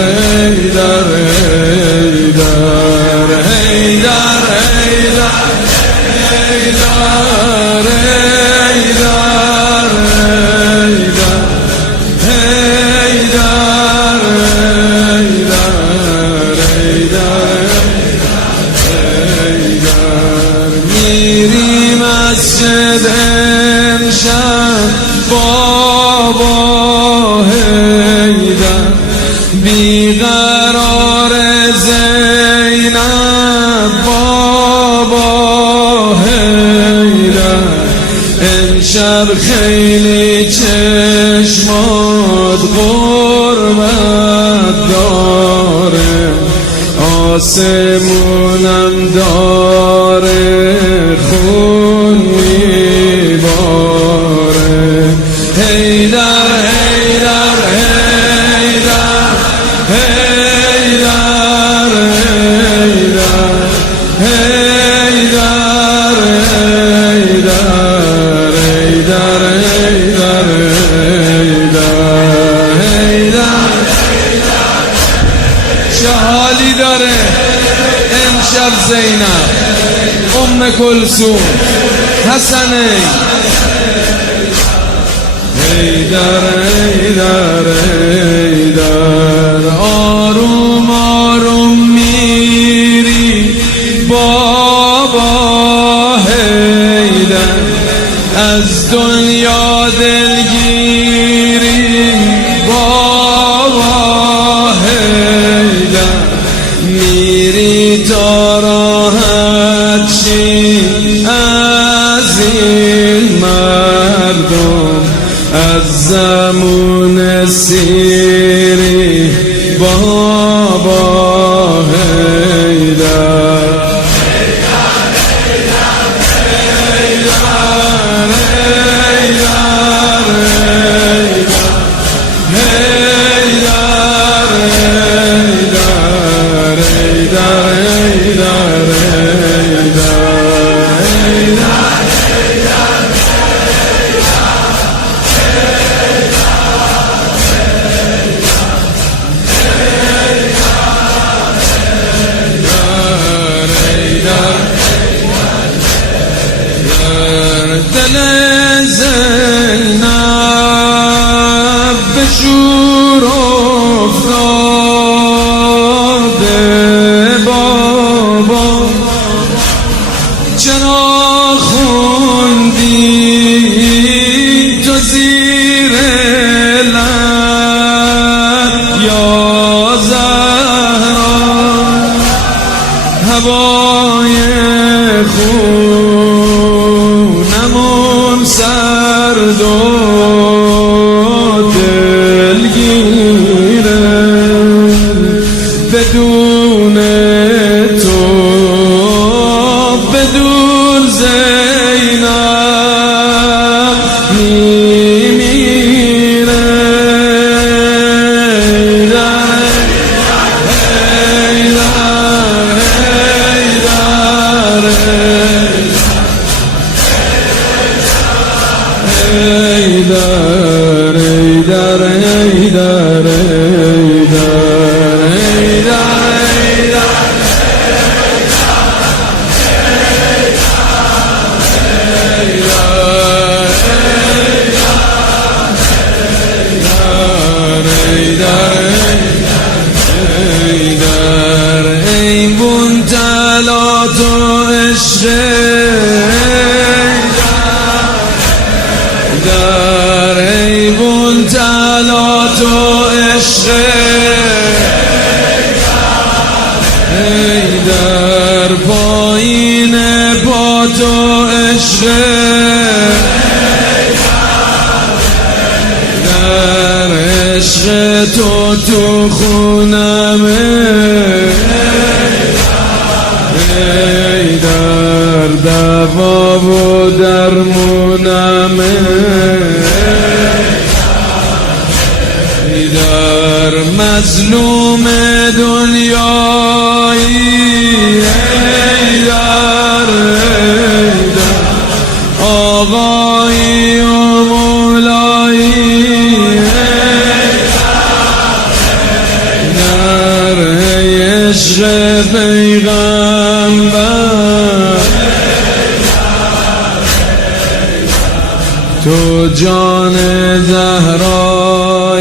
حیدر حیدر حیدر حیدر میری مسجد امشب بابا حیدر بیقرار زینب بابا حیدر امشب خیلی چشمات غربت داره آسمونم داره خون میباره حیدر حیدر حیدر حیدر حیدر حیدر حیدر حیدر حیدر چه حالی داره امشب زینب ام کلثوم حسنین حیدر حیدر حیدر آروم آروم میری بابا حیدر از دنیا دلگیری بابا حیدر میری تا راحت شی از این مردم از زمون سیری بابا حیدر دل زینب به شور افتاده بابا چرا خوندی تو زیر لب یا زهرا هوای خونمون سرد و دلگیره بدون تو بدون زینب میمیره حیدر حیدر حیدر ای بون طلات و عشق در ای بون طلات و عشق ای در پایین با تو عشق در عشق تو خونمه ای در دوا و درمونمه ای در مظلوم دنیایی ای در آقایی و مولایی عشق پیغمبر تو جان زهرایی